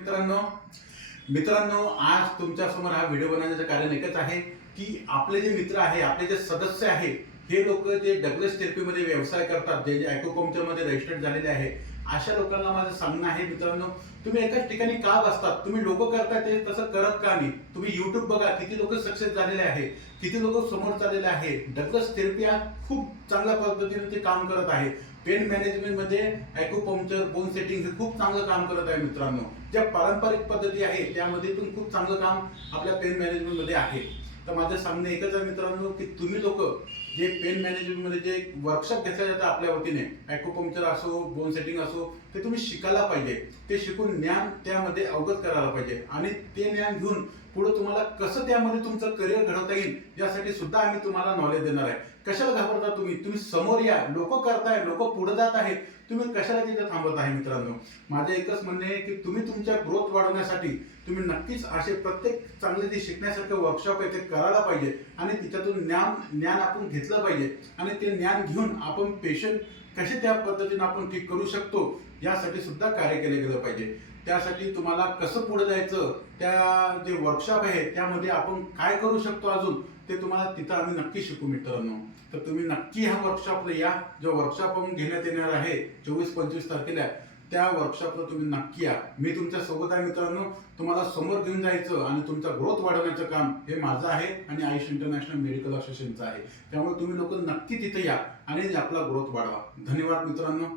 मित्रांनो मित्रांनो आज तुमच्या समोर हा व्हिडिओ बनवण्याचं कारण एकच आहे की आपले जे मित्र आहे, आपले जे सदस्य आहे, हे लोक जे डगलस थेरपीमध्ये व्यवसाय करतात, जे ॲक्युपंक्चर मध्ये रजिस्टर्ड झालेले आहे, अशा लोकांना माझं सांगणं आहे मित्रांनो, तुम्ही एकाच ठिकाणी का बसतात? तुम्ही लोक करताय ते तसं करत का नाही? तुम्ही YouTube बघा, किती लोक सक्सेस झालेले आहे, किती लोक समोर चाललेले आहे. डगलस थेरपी हा खूप चांगल्या पद्धतीने ते काम करत आहे. पेन मॅनेजमेंट मध्ये ॲक्युपंक्चर, बोन सेटिंग हे खूप चांगलं काम करत आहे मित्रांनो. ज्या पारंपरिक पद्धती आहे त्यामध्ये पण खूप चांगलं काम आपल्या पेन मॅनेजमेंट मध्ये आहे. तर माझं सांगणं एकच आहे मित्रांनो की तुम्ही लोक जे पेन मॅनेजमेंट मध्ये जे वर्कशॉप घेतल्या जातं आपल्या वतीने, ॲक्युपंक्चर असो, बोन सेटिंग असो, ते तुम्ही शिकायला पाहिजे. ते शिकून ज्ञान त्यामध्ये अवगत करायला पाहिजे आणि ते ज्ञान घेऊन पुढे तुम्हाला कसं त्यामध्ये तुमचं करिअर घडवता येईल यासाठी सुद्धा आम्ही तुम्हाला नॉलेज देणार आहे. कशाला घाबरता तुम्ही? तुम्ही समोर या. लोक करताय, लोक पुढे जात आहेत, तुम्ही कशाला तिथे थांबत आहे मित्रांनो? माझं एकच म्हणणं आहे की तुम्ही तुमच्या ग्रोथ वाढवण्यासाठी तुम्ही नक्कीच असे प्रत्येक चांगले जे शिकण्यासारखे वर्कशॉप आहे ते करायला पाहिजे आणि त्याच्यातून ज्ञान आपण घेतलं पाहिजे आणि ते ज्ञान घेऊन आपण पेशंट कसे त्या पद्धतीने आपण ठीक करू शकतो यासाठी सुद्धा कार्य केले गेलं पाहिजे. त्यासाठी तुम्हाला कसं पुढे जायचं, त्या जे वर्कशॉप आहे त्यामध्ये आपण काय करू शकतो अजून, ते तुम्हाला तिथं आम्ही नक्की शिकू मित्रांनो. तर तुम्ही नक्की ह्या वर्कशॉपला या. जो वर्कशॉप आपण घेण्यात येणार आहे 24-25 तारखेला, त्या वर्कशॉपला तुम्ही नक्की या. मी तुमच्या सोबत आहे मित्रांनो. तुम्हाला समोर घेऊन जायचं आणि तुमचा ग्रोथ वाढवण्याचं काम हे माझं आहे आणि आयुष इंटरनॅशनल मेडिकल असोसिएशनचं आहे. त्यामुळे तुम्ही लोक नक्की तिथे या आणि आपला ग्रोथ वाढवा. धन्यवाद मित्रांनो.